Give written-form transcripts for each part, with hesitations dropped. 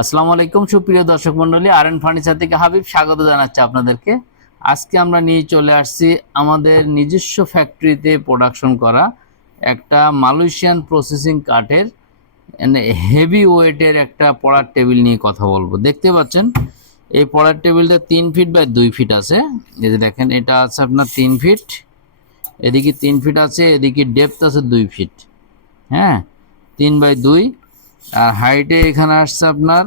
আসসালামু আলাইকুম সুপ্রিয় দর্শক মণ্ডলী, আরএন ফার্নিচার থেকে হাবিব স্বাগত জানাচ্ছি আপনাদেরকে। আজকে আমরা নিয়ে চলে আসছি আমাদের নিজস্ব ফ্যাক্টরিতে প্রোডাকশন করা একটা মালয়েশিয়ান প্রসেসিং কাঠের হেভি ওয়েটের একটা পড়ার টেবিল নিয়ে কথা বলবো। দেখতে পাচ্ছেন এই পড়ার টেবিলটা 3 ফিট বাই 2 ফিট আছে। এই যে দেখেন, এটা আছে আপনার 3 ফিট, এদিকে 3 ফিট আছে, এদিকে ডেপথ আছে 2 ফিট। হ্যাঁ, 3 বাই 2। আর হাইটে এখানে আসছে আপনার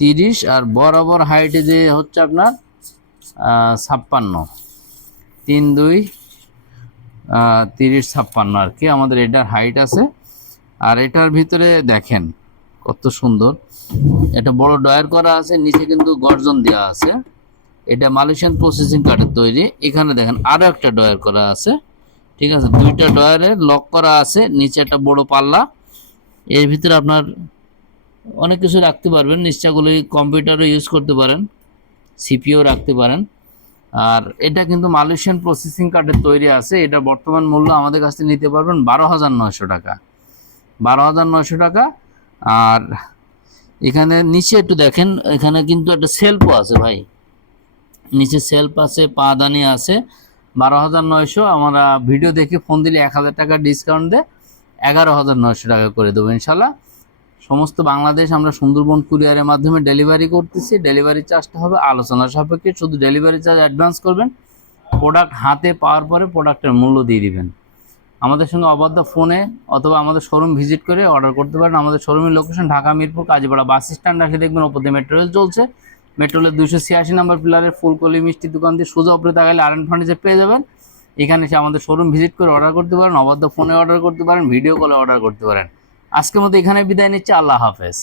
30, আর বরাবর হাইটে যে হচ্ছে আপনার 56, 3 2 30 56 আর কি আমাদের এটার হাইট আছে। আর এটার ভিতরে দেখেন কত সুন্দর, এটা বড় ডয়ার করা আছে, নিচে কিন্তু গর্জন দেওয়া আছে। এটা মালয়েশিয়ান প্রসেসিং কাঠের তৈরি। এখানে দেখেন আরো একটা ডয়ার করা আছে, ঠিক আছে, দুইটা ডয়ারে লক করা আছে, নিচে একটা বড় পাল্লা। এর ভিতরে আপনার অনেক কিছু রাখতে পারবেন, নিশ্চয়গুলি কম্পিউটারও ইউজ করতে পারেন, সিপিও রাখতে পারেন। আর এটা কিন্তু মালয়েশিয়ান প্রসেসিং কার্ডের তৈরি আছে। এটা বর্তমান মূল্য আমাদের কাছ থেকে নিতে পারবেন 12,900 টাকা, 12,900 টাকা। আর এখানে নিচে একটু দেখেন, এখানে কিন্তু একটা সেলফও আছে ভাই, নিচে সেলফ আছে, পাদানি আছে। 12,900, আমরা ভিডিও দেখে ফোন দিলে 1,000 টাকা ডিসকাউন্ট দিয়ে 11,900 টাকা করে দেবো ইনশাল্লাহ। সমস্ত বাংলাদেশ আমরা সুন্দরবন কুরিয়ারের মাধ্যমে ডেলিভারি করতেছি। ডেলিভারি চার্জটা হবে আলোচনা সাপেক্ষে, শুধু ডেলিভারি চার্জ অ্যাডভান্স করবেন, প্রোডাক্ট হাতে পাওয়ার পরে প্রোডাক্টের মূল্য দিয়ে দিবেন। আমাদের সঙ্গে অবাধ্য ফোনে অথবা আমাদের শোরুম ভিজিট করে অর্ডার করতে পারেন। আমাদের শোরুমের location Dhaka Mirpur Kazipara bus stand আসে দেখবেন, ওপর দিয়ে মেট্রো রেল চলছে। মেট্রো রেলের 286 নম্বর পিলারের ফুলকলি মিষ্টি দোকান দিয়ে সোজা উপরে তাকালে আরএন ফার্নিচার পেয়ে যাবেন। এখানে এসে আমাদের শোরুম ভিজিট করে অর্ডার করতে পারেন, অবাধ্য ফোনে অর্ডার করতে পারেন, ভিডিও কলে অর্ডার করতে পারেন। আজকের মতো এখানে বিদায় নিচ্ছি, আল্লাহ হাফেজ।